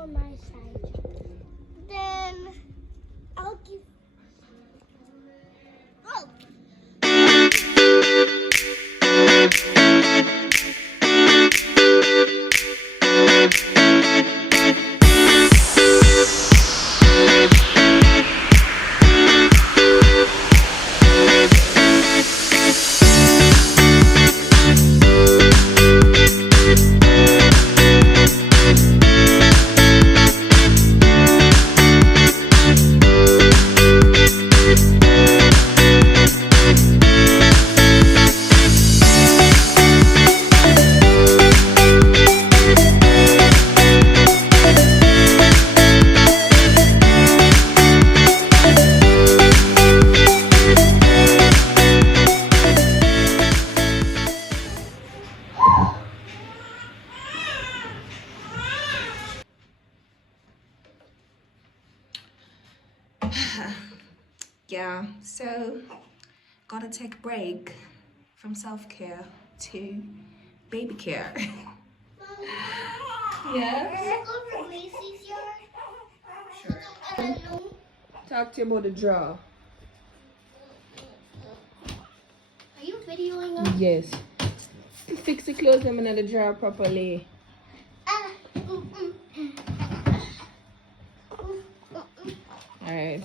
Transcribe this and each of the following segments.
on my side. Then I'll give. Oh. Yeah, so gotta take a break from self-care to baby care. Yeah. Sure. Talk to you about the drawer. Are you videoing us? Yes. To fix the clothes them in the drawer properly. Alright.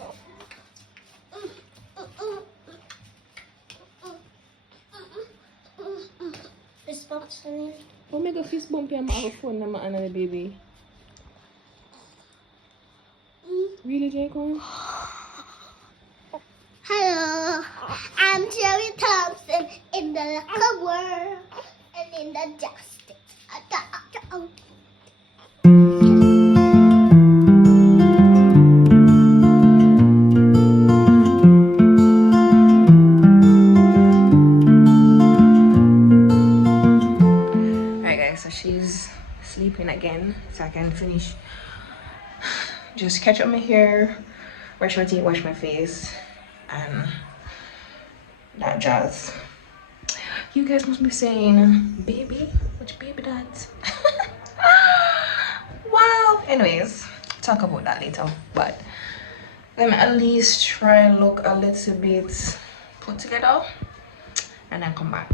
Fist bumps for me. Oh, make a fist bump your mouth phone number and the baby. Really, Jacob? Hello, I'm Jerry Thompson in the locker world and in the justice. Alright guys, so she's sleeping again, so I can finish. Just catch up my hair, brush my teeth, wash my face, and that jazz. You guys must be saying, baby, which baby that? Wow. Anyways, talk about that later. But let me at least try and look a little bit put together, and then come back.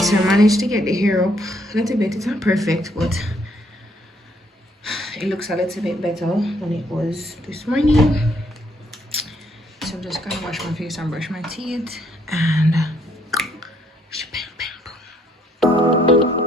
So I managed to get the hair up a little bit. It's not perfect, but it looks a little bit better than it was this morning. So I'm just gonna wash my face and brush my teeth and bam, bam, boom.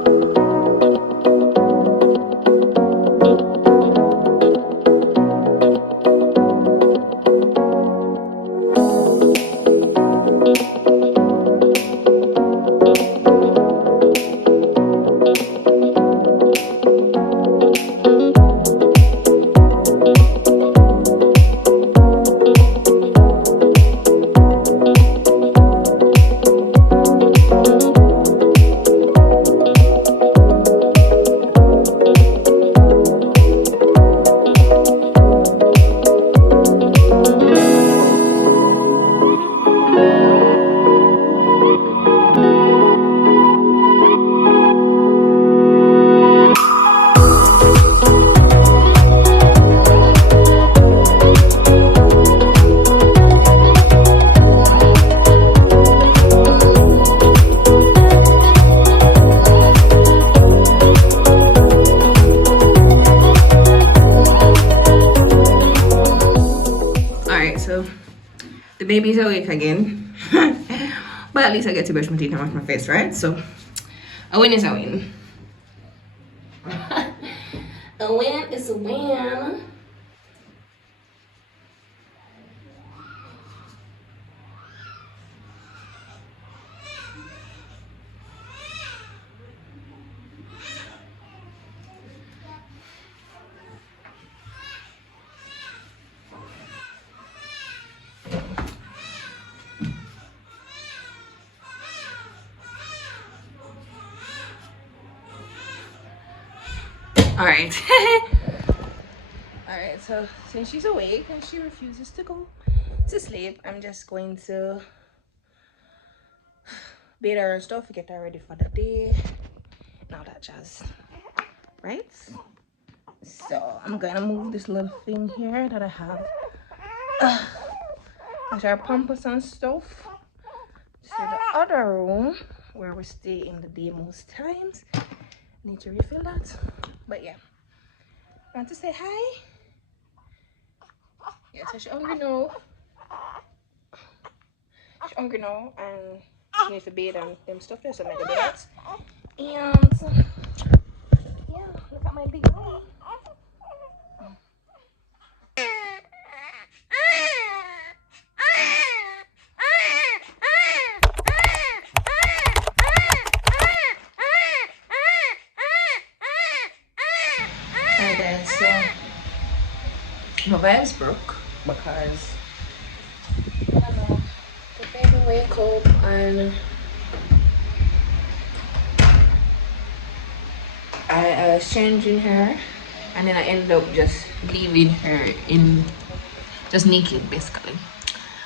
baby's awake again. But at least I get to brush my teeth and wash my face, right? So a win is a win. A win is a win. All right. All right, so since she's awake and she refuses to go to sleep, I'm just going to bathe her and stuff, get her ready for the day and all that jazz, right? So I'm gonna move this little thing here that I have as our pampers and stuff to the other room where we stay in the day most times. Need to refill that, but yeah. Want to say hi? Yeah, so she's hungry now. She's hungry now, and she needs to bathe and them stuff there, so I'm gonna do that. And yeah, look at my big boy. And then so my vibes broke because I don't know, the baby wake up and I was changing her, and then I ended up just leaving her in just naked basically.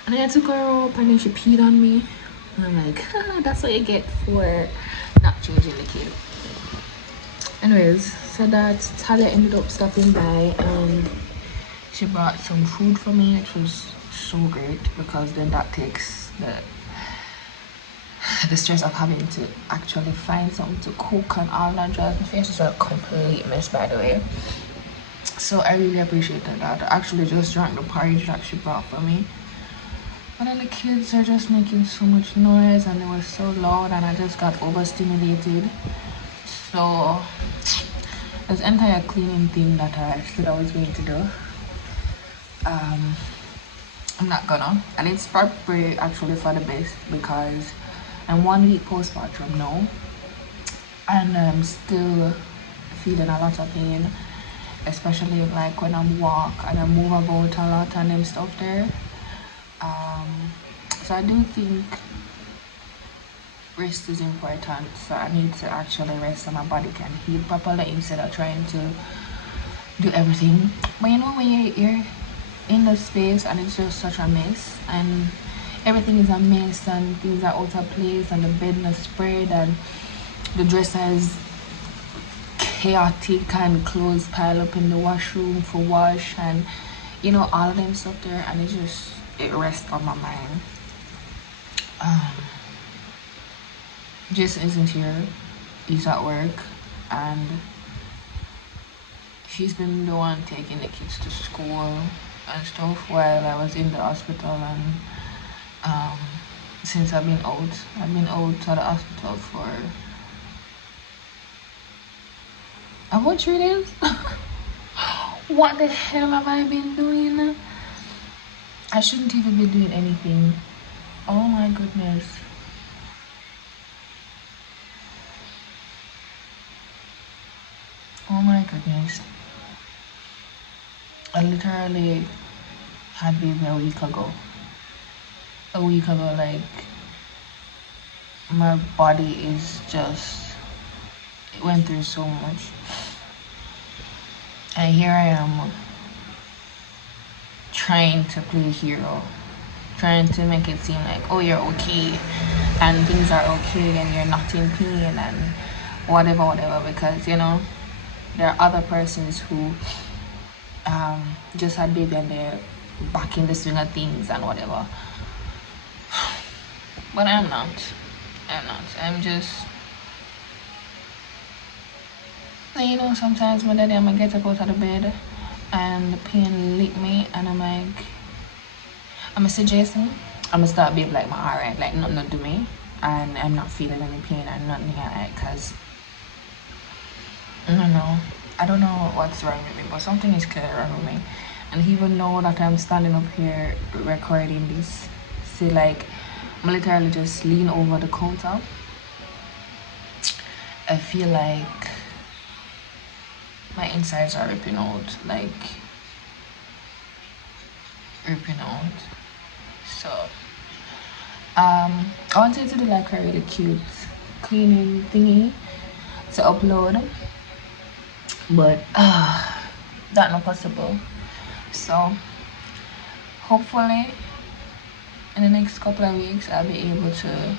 And then I took her up and then she peed on me. And I'm like, that's what you get for not changing the kid. Anyways, so that Talia ended up stopping by and she brought some food for me, which was so great because then that takes the stress of having to actually find something to cook and all that jazz. My face is a complete mess, by the way. So I really appreciated that. I actually just drank the porridge that she brought for me. But then the kids are just making so much noise and they were so loud and I just got overstimulated. So this entire cleaning thing that I said I was going to do, I'm not gonna. And it's probably actually for the best because I'm 1 week postpartum now and I'm still feeling a lot of pain, especially like when I walk and I move about a lot and them stuff there. So I do think rest is important, so I need to actually rest so my body can heal properly instead of trying to do everything. But you know, when you're in the space and it's just such a mess and everything is a mess and things are out of place and the bed is spread and the dresser is chaotic and clothes pile up in the washroom for wash and you know all of them stuff there, and it rests on my mind. Jess isn't here, he's at work and she's been the one taking the kids to school and stuff while I was in the hospital, and since I've been out to the hospital for about 3 days. What the hell have I been doing? I shouldn't even be doing anything. Oh my goodness. Oh my goodness. I literally had baby a week ago. Like my body is just, it went through so much. And here I am trying to play hero, trying to make it seem like, oh, you're okay and things are okay and you're not in pain and whatever, because you know there are other persons who just had baby and they're back in the swing of things and whatever. But I'm not. I'm just, you know, sometimes my daddy, I'm gonna get up out of the bed and the pain lick me and I'm like, I'm gonna say, Jason, I'm gonna start being like my alright, like nothing to do me, and I'm not feeling any pain and nothing here, like, cause I don't know. I don't know what's wrong with me, but something is clearly wrong with me. And even though that I'm standing up here recording this, see, like, I'm literally just lean over the counter. I feel like my insides are ripping out, like ripping out. So, I wanted to do like a really cute cleaning thingy to upload, but that's not possible. So hopefully in the next couple of weeks I'll be able to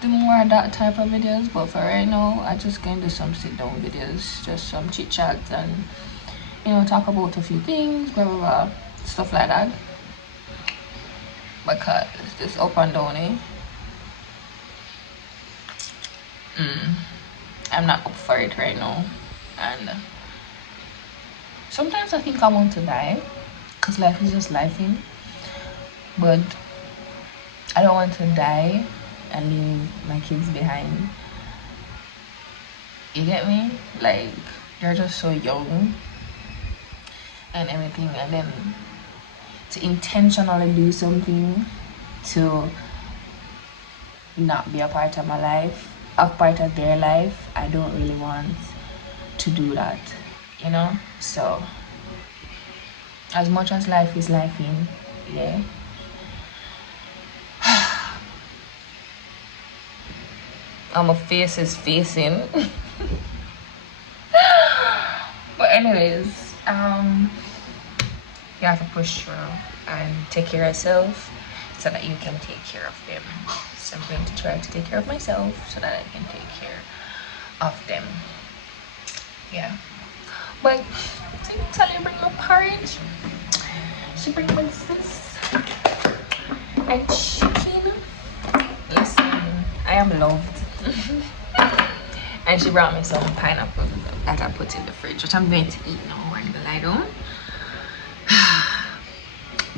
do more of that type of videos, but for right now I just can do some sit down videos, just some chit chats and, you know, talk about a few things, blah blah blah, stuff like that, because this up and down, I'm not up for it right now. And sometimes I think I want to die, because life is just lifing, but I don't want to die and leave my kids behind. You get me? Like, they're just so young and everything, and then to intentionally do something to not be a part of my life, a part of their life, I don't really want to do that, you know? So as much as life is lifing, yeah, my face is facing. But anyways, you have to push through and take care of yourself so that you can take care of them. So I'm going to try to take care of myself so that I can take care of them. Yeah. But didn't tell you bring my porridge. She bring my this and chicken. Listen, I am loved. And she brought me some pineapple that I put in the fridge, which I'm going to eat now when I lie down.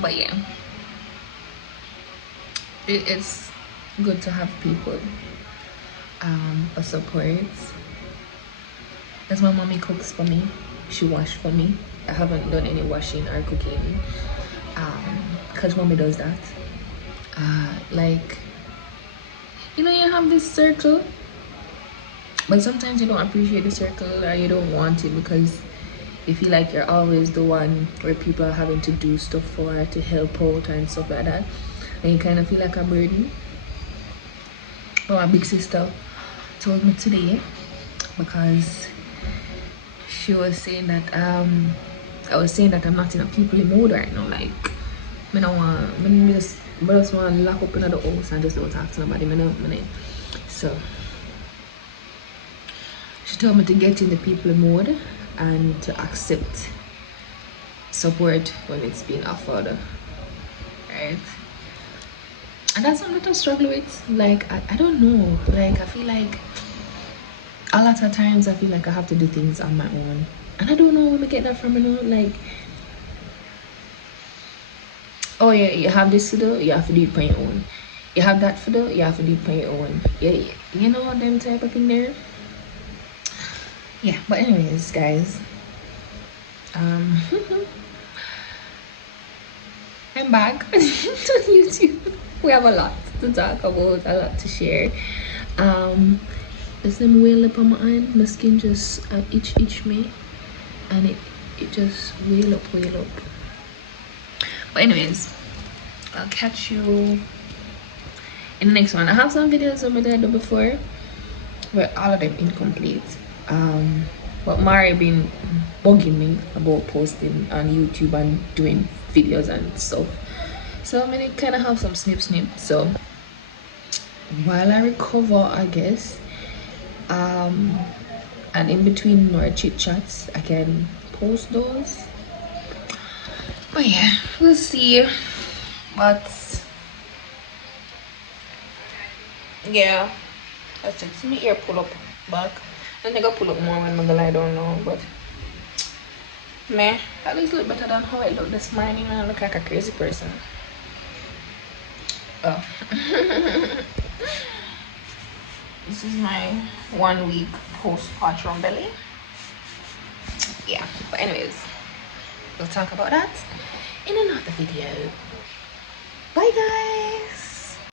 But yeah, it's good to have people for support. As my mommy cooks for me, she washes for me. I haven't done any washing or cooking because mommy does that. Like, you know, you have this circle, but sometimes you don't appreciate the circle, or you don't want it because you feel like you're always the one where people are having to do stuff for, to help out and stuff like that, and you kind of feel like a burden. But my big sister told me today, because she was saying that I was saying that I'm not in a people mood right now. Like, I don't want, I just want to lock up in the house and just don't talk to nobody. So she told me to get in the people mode and to accept support when it's being offered, right? And that's something that I struggle with. Like, I don't know, like, I feel like a lot of times I feel like I have to do things on my own, and I don't know where to get that from, you know. Like, oh yeah, you have this to do, you have to do it on your own. You have that to do, you have to do it on your own. Yeah, you know, them type of thing there. Yeah, but anyways, guys, I'm back to YouTube. We have a lot to talk about, a lot to share. There's some wheel up on my hand. My skin just itch me, and it just wheel up. But anyways, I'll catch you in the next one. I have some videos that I did before, but all of them incomplete. But Mari been bugging me about posting on YouTube and doing videos and stuff, so I'm gonna kind of have some snip. So while I recover, I guess, and in between more chit chats, I can post those. But yeah, we'll see. But yeah, that's it. See my ear pull up back. I think I'll pull up more when I'm gonna lie down now, but meh, at least look better than how I look this morning. I look like a crazy person. Oh. This is my 1 week postpartum belly. Yeah, but anyways, we'll talk about that in another video. Bye guys.